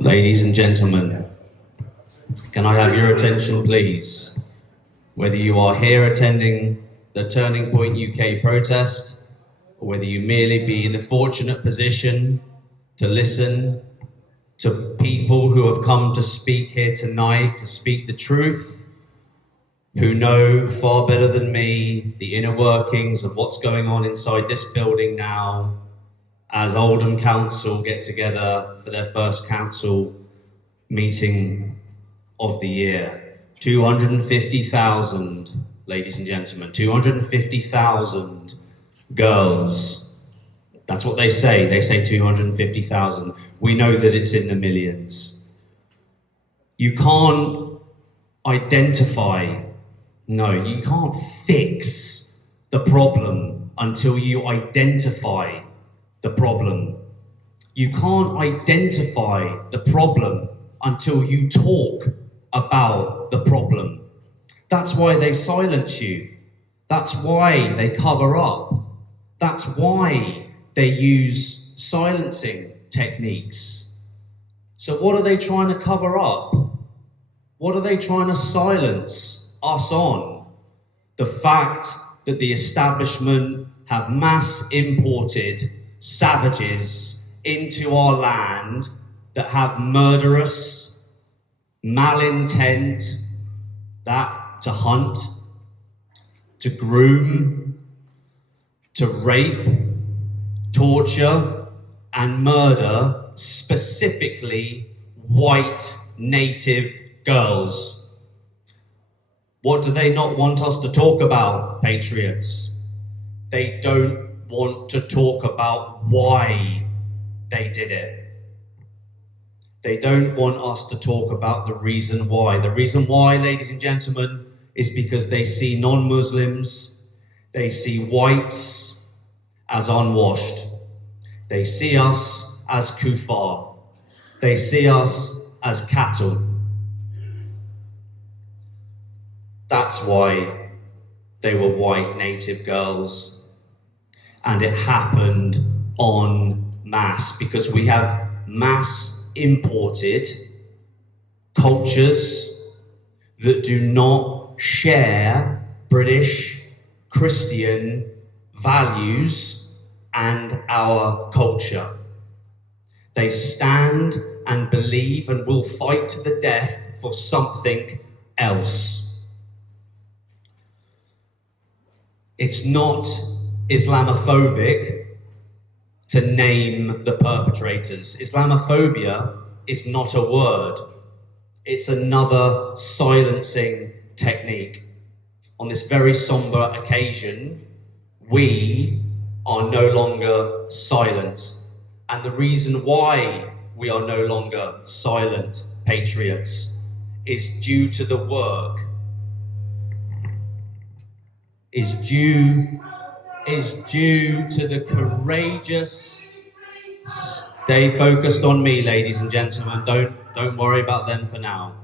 Ladies and gentlemen, can I have your attention, please? Whether you are here attending the Turning Point UK protest, or whether you merely be in the fortunate position to listen to people who have come to speak here tonight, to speak the truth, who know far better than me the inner workings of what's going on inside this building now, as Oldham Council get together for their first council meeting of the year. 250,000, ladies and gentlemen, 250,000 girls. That's what they say. They say 250,000. We know that it's in the millions. You can't identify, no, you can't fix the problem until you identify the problem. You can't identify the problem until you talk about the problem. That's why they silence you. That's why they cover up. That's why they use silencing techniques. So what are they trying to cover up? What are they trying to silence us on? The fact that the establishment have mass imported savages into our land that have murderous malintent, that to hunt, to groom, to rape, torture, and murder specifically white native girls. What do they not want us to talk about, patriots? They don't want to talk about why they did it. They don't want us to talk about the reason why. The reason why, ladies and gentlemen, is because they see non-Muslims, they see whites as unwashed. They see us as kuffar. They see us as cattle. That's why they were white native girls. And it happened en masse because we have mass imported cultures that do not share British Christian values and our culture. They stand and believe and will fight to the death for something else. It's not Islamophobic to name the perpetrators. Islamophobia is not a word. It's another silencing technique. On this very somber occasion, we are no longer silent. And the reason why we are no longer silent, patriots, is due to the work, is due to the courageous. Stay focused on me, ladies and gentlemen. Don't worry about them for now.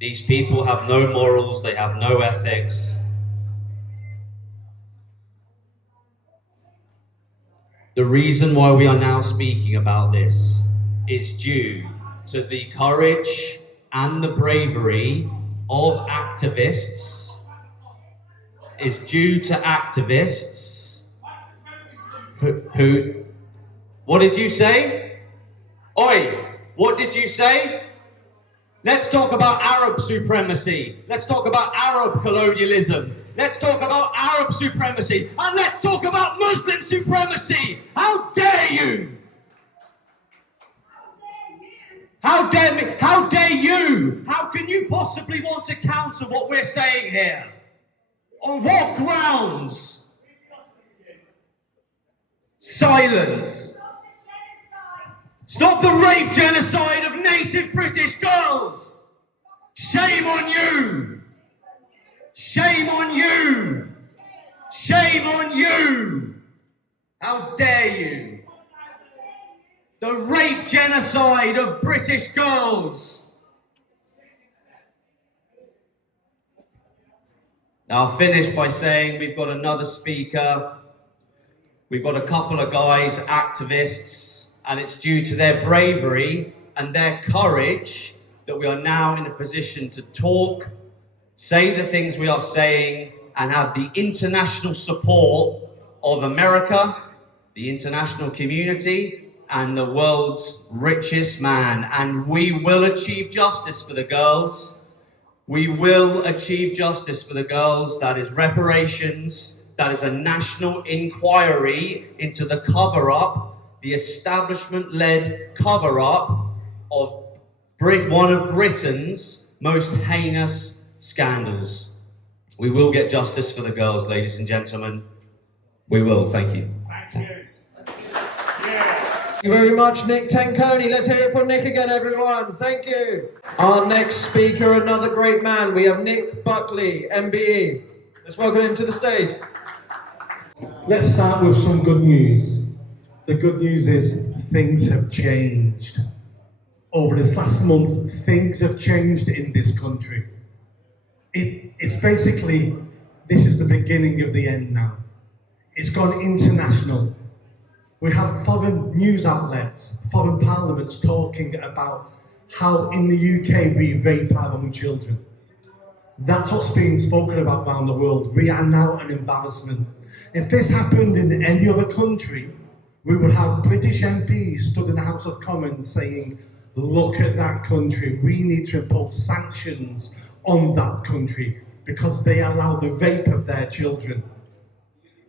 These people have no morals, they have no ethics. The reason why we are now speaking about this is due to the courage and the bravery of activists, is due to activists who what did you say? Oi, what did you say? Let's talk about Arab supremacy. Let's talk about Arab colonialism. Let's talk about Arab supremacy. And let's talk about Muslim supremacy. How dare you? How dare me? How dare you? How can you possibly want to counter what we're saying here? On what grounds? Silence. Stop the rape genocide of native British girls. Shame on you. Shame on you. Shame on you. How dare you? The rape genocide of British girls. Now, I'll finish by saying we've got another speaker. We've got a couple of guys, activists, and it's due to their bravery and their courage that we are now in a position to talk, say the things we are saying, and have the international support of America, the international community, and the world's richest man. And we will achieve justice for the girls. We will achieve justice for the girls. That is reparations. That is a national inquiry into the cover-up, the establishment-led cover-up of one of Britain's most heinous scandals. We will get justice for the girls, ladies and gentlemen. We will. Thank you. Thank you. Thank you very much, Nick Tenconi. Let's hear it for Nick again, everyone. Thank you. Our next speaker, another great man. We have Nick Buckley MBE. Let's welcome him to the stage. Let's start with some good news. The good news is things have changed. Over this last month, things have changed in this country. It's basically, this is the beginning of the end now. It's gone international. We have foreign news outlets, foreign parliaments talking about how in the UK we rape our own children. That's what's being spoken about around the world. We are now an embarrassment. If this happened in any other country, we would have British MPs stood in the House of Commons saying, look at that country, we need to impose sanctions on that country because they allow the rape of their children.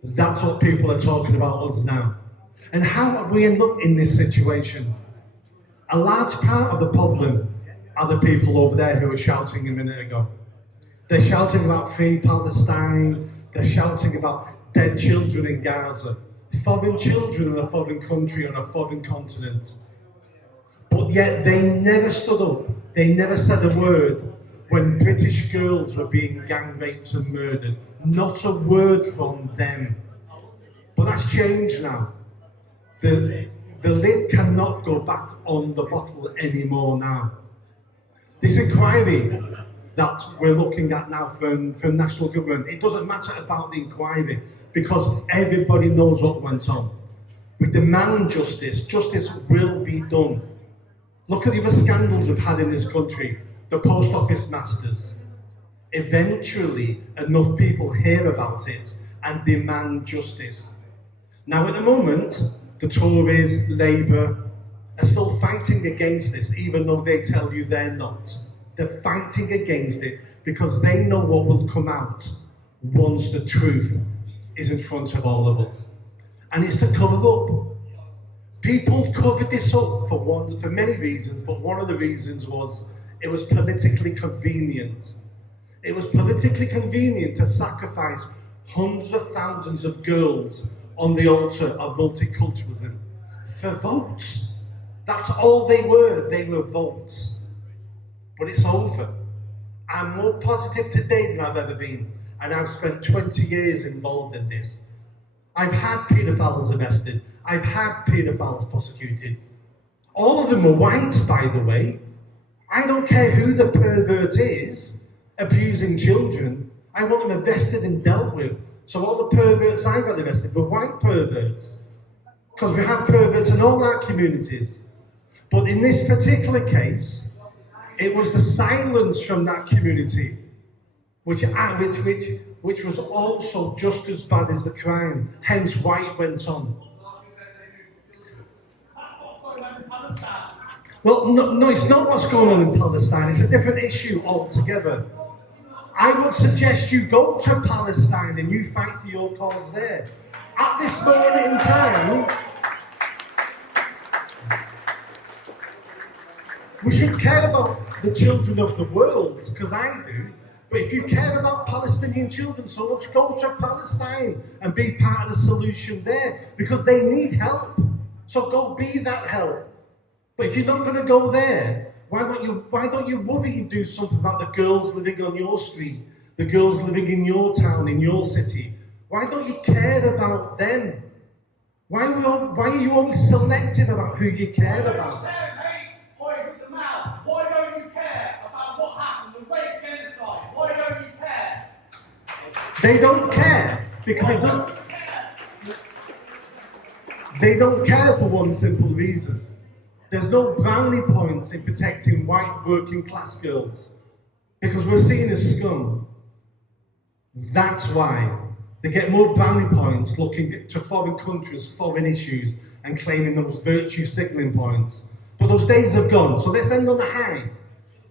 That's what people are talking about us now. And how have we ended up in this situation? A large part of the problem are the people over there who were shouting a minute ago. They're shouting about free Palestine, they're shouting about dead children in Gaza, foreign children in a foreign country on a foreign continent. But yet they never stood up, they never said a word when British girls were being gang raped and murdered. Not a word from them. But that's changed now. The lid cannot go back on the bottle anymore now. This inquiry that we're looking at now from national government, it doesn't matter about the inquiry because everybody knows what went on. We demand justice. Justice will be done. Look at the other scandals we've had in this country. The post office masters. Eventually, enough people hear about it and demand justice. Now, at the moment, the Tories, Labour, are still fighting against this, even though they tell you they're not. They're fighting against it because they know what will come out once the truth is in front of all of us. And it's to cover up. People covered this up for many reasons, but one of the reasons was it was politically convenient. It was politically convenient to sacrifice hundreds of thousands of girls on the altar of multiculturalism for votes. That's all they were votes. But it's over. I'm more positive today than I've ever been, and I've spent 20 years involved in this. I've had paedophiles arrested, I've had paedophiles prosecuted. All of them are white, by the way. I don't care who the pervert is abusing children, I want them arrested and dealt with. So all the perverts I've had arrested were white perverts. Because we have perverts in all our communities. But in this particular case, it was the silence from that community which was also just as bad as the crime. Hence why it went on. Well, no, it's not what's going on in Palestine. It's a different issue altogether. I would suggest you go to Palestine and you fight for your cause there. At this moment in time, we should care about the children of the world, because I do. But if you care about Palestinian children so much, go to Palestine and be part of the solution there, because they need help. So go be that help. But if you're not going to go there, why don't you worry and do something about the girls living on your street, the girls living in your town, in your city? Why don't you care about them? Why are you always selective about who you care about? Why don't you care about what happened, the rape genocide? Why don't you care? They don't care because They don't care for one simple reason. There's no brownie points in protecting white working class girls because we're seen as scum. That's why they get more brownie points looking to foreign countries, foreign issues, and claiming those virtue signalling points. But those days have gone, so let's end on a high.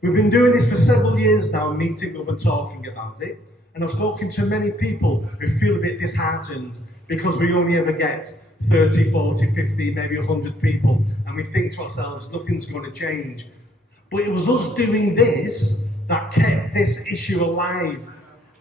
We've been doing this for several years now, meeting up and talking about it, and I've spoken to many people who feel a bit disheartened because we only ever get 30, 40, 50, maybe 100 people, and we think to ourselves, nothing's going to change. But it was us doing this that kept this issue alive.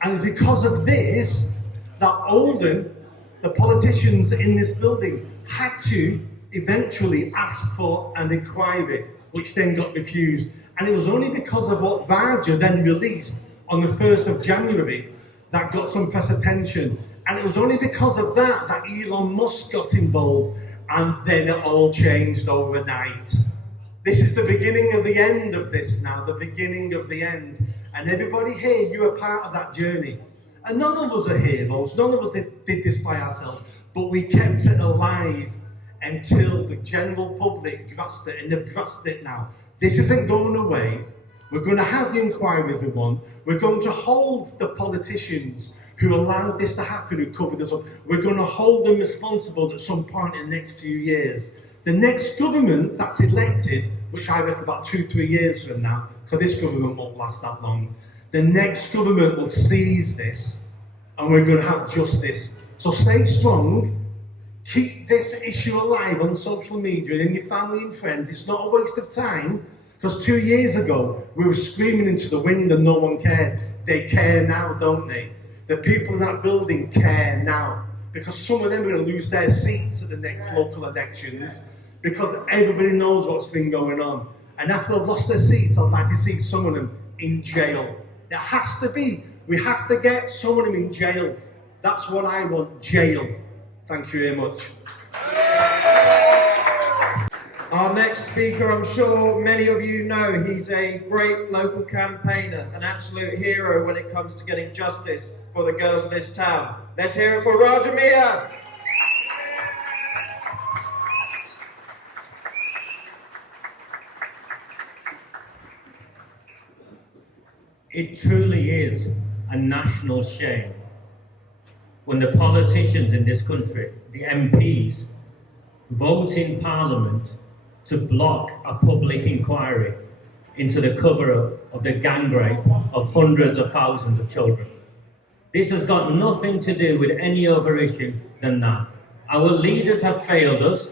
And because of this, that Oldham, the politicians in this building, had to eventually ask for an inquiry, which then got refused. And it was only because of what Raja then released on the 1st of January that got some press attention. And it was only because of that that Elon Musk got involved, and then it all changed overnight. This is the beginning of the end of this now, the beginning of the end. And everybody here, you are part of that journey. And none of us are heroes, none of us did this by ourselves, but we kept it alive until the general public grasped it, and they've grasped it now. This isn't going away. We're going to have the inquiry, everyone. We're going to hold the politicians who allowed this to happen, who covered us up. We're going to hold them responsible at some point in the next few years. The next government that's elected, which I reckon about 2-3 years from now, because this government won't last that long, the next government will seize this, and we're going to have justice. So stay strong, keep this issue alive on social media and in your family and friends. It's not a waste of time, because 2 years ago, we were screaming into the wind and no one cared. They care now, don't they? The people in that building care now, because some of them are going to lose their seats at the next local elections, because everybody knows what's been going on. And after they've lost their seats, I'd like to see some of them in jail. There has to be. We have to get some of them in jail. That's what I want, jail. Thank you very much. Our next speaker, I'm sure many of you know, he's a great local campaigner, an absolute hero when it comes to getting justice for the girls of this town. Let's hear it for Miah. It truly is a national shame when the politicians in this country, the MPs, vote in Parliament to block a public inquiry into the cover-up of the gang rape of hundreds of thousands of children. This has got nothing to do with any other issue than that. Our leaders have failed us,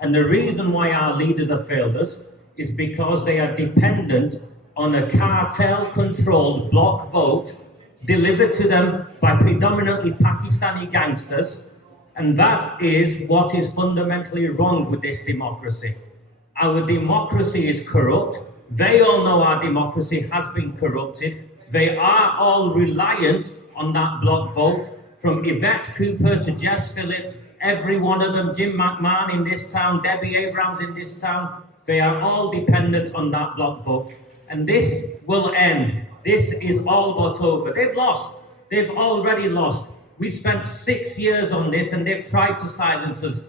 and the reason why our leaders have failed us is because they are dependent on a cartel-controlled block vote delivered to them by predominantly Pakistani gangsters, and that is what is fundamentally wrong with this democracy. Our democracy is corrupt. They all know our democracy has been corrupted. They are all reliant on that block vote, from Yvette Cooper to Jess Phillips, every one of them, Jim McMahon in this town, Debbie Abrams in this town. They are all dependent on that block vote. And this will end. This is all but over. They've lost. They've already lost. We spent 6 years on this, and they've tried to silence us.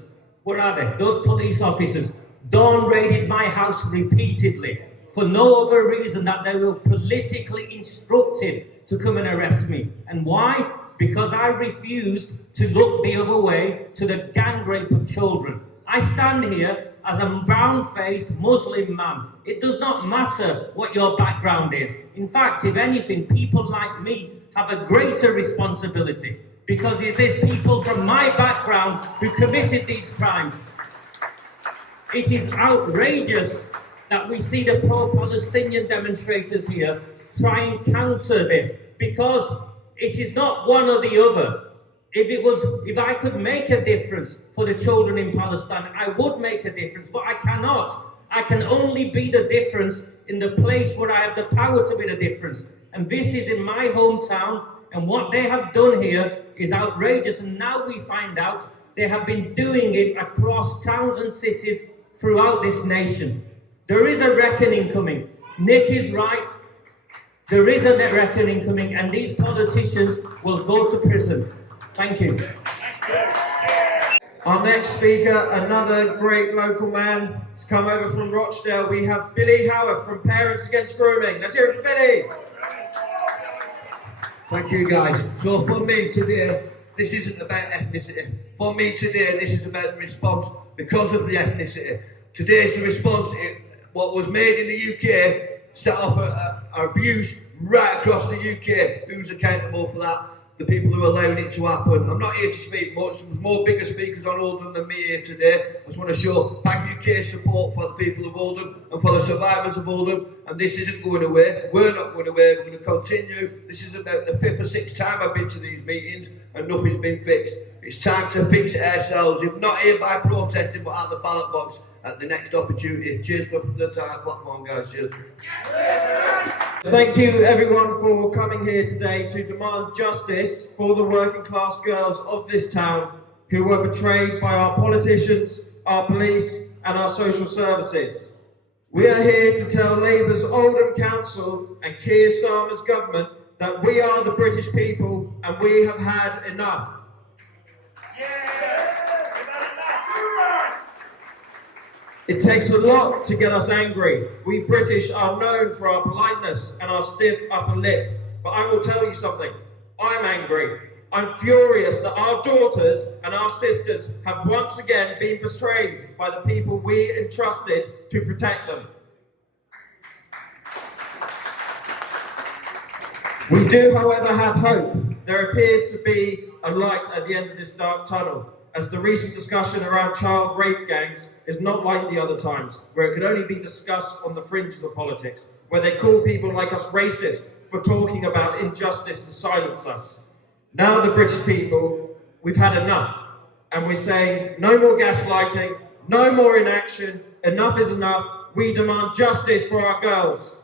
Where are they? Those police officers. Dawn raided my house repeatedly for no other reason that they were politically instructed to come and arrest me. And why? Because I refused to look the other way to the gang rape of children. I stand here as a brown-faced Muslim man. It does not matter what your background is. In fact, if anything, people like me have a greater responsibility, because it is people from my background who committed these crimes. It is outrageous that we see the pro-Palestinian demonstrators here try and counter this, because it is not one or the other. If I could make a difference for the children in Palestine, I would make a difference, but I cannot. I can only be the difference in the place where I have the power to be the difference. And this is in my hometown, and what they have done here is outrageous. And now we find out they have been doing it across towns and cities throughout this nation. There is a reckoning coming. Nick is right. There is a reckoning coming, and these politicians will go to prison. Thank you. Our next speaker, another great local man, has come over from Rochdale. We have Billy Howarth from Parents Against Grooming. Let's hear it for Billy. Thank you, guys. So for me today, this isn't about ethnicity. For me today, this is about the response because of the ethnicity. Today's the response. What was made in the UK set off abuse right across the UK. Who's accountable for that? The people who allowed it to happen. I'm not here to speak much. There's more bigger speakers on Oldham than me here today. I just want to show UK support for the people of Oldham and for the survivors of Oldham. And this isn't going away. We're not going away. We're going to continue. This is about the 5th or 6th time I've been to these meetings and nothing's been fixed. It's time to fix it ourselves. If not here by protesting, but at the ballot box at the next opportunity. Cheers for the platform, guys. Cheers. Thank you everyone for coming here today to demand justice for the working class girls of this town who were betrayed by our politicians, our police and our social services. We are here to tell Labour's Oldham Council and Keir Starmer's government that we are the British people and we have had enough. It takes a lot to get us angry. We British are known for our politeness and our stiff upper lip. But I will tell you something, I'm angry. I'm furious that our daughters and our sisters have once again been betrayed by the people we entrusted to protect them. We do, however, have hope. There appears to be a light at the end of this dark tunnel, as the recent discussion around child rape gangs is not like the other times, where it could only be discussed on the fringes of politics, where they call people like us racist for talking about injustice to silence us. Now the British people, we've had enough, and we're saying no more gaslighting, no more inaction, enough is enough, we demand justice for our girls.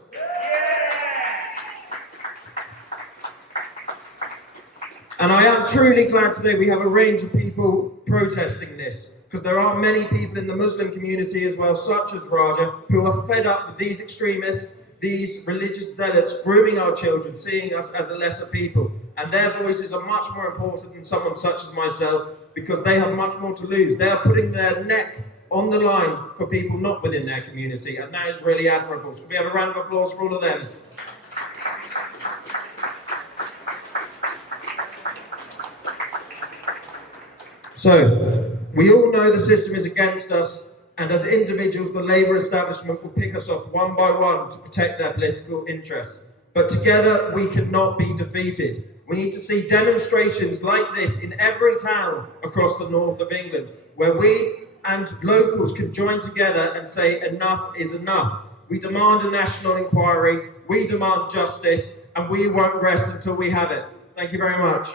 And I am truly glad today we have a range of people protesting this, because there are many people in the Muslim community as well, such as Raja, who are fed up with these extremists, these religious zealots grooming our children, seeing us as a lesser people. And their voices are much more important than someone such as myself, because they have much more to lose. They are putting their neck on the line for people not within their community, and that is really admirable. So can we have a round of applause for all of them? So, we all know the system is against us, and as individuals, the Labour establishment will pick us off one by one to protect their political interests. But together, we cannot be defeated. We need to see demonstrations like this in every town across the north of England, where we and locals can join together and say enough is enough. We demand a national inquiry, we demand justice, and we won't rest until we have it. Thank you very much.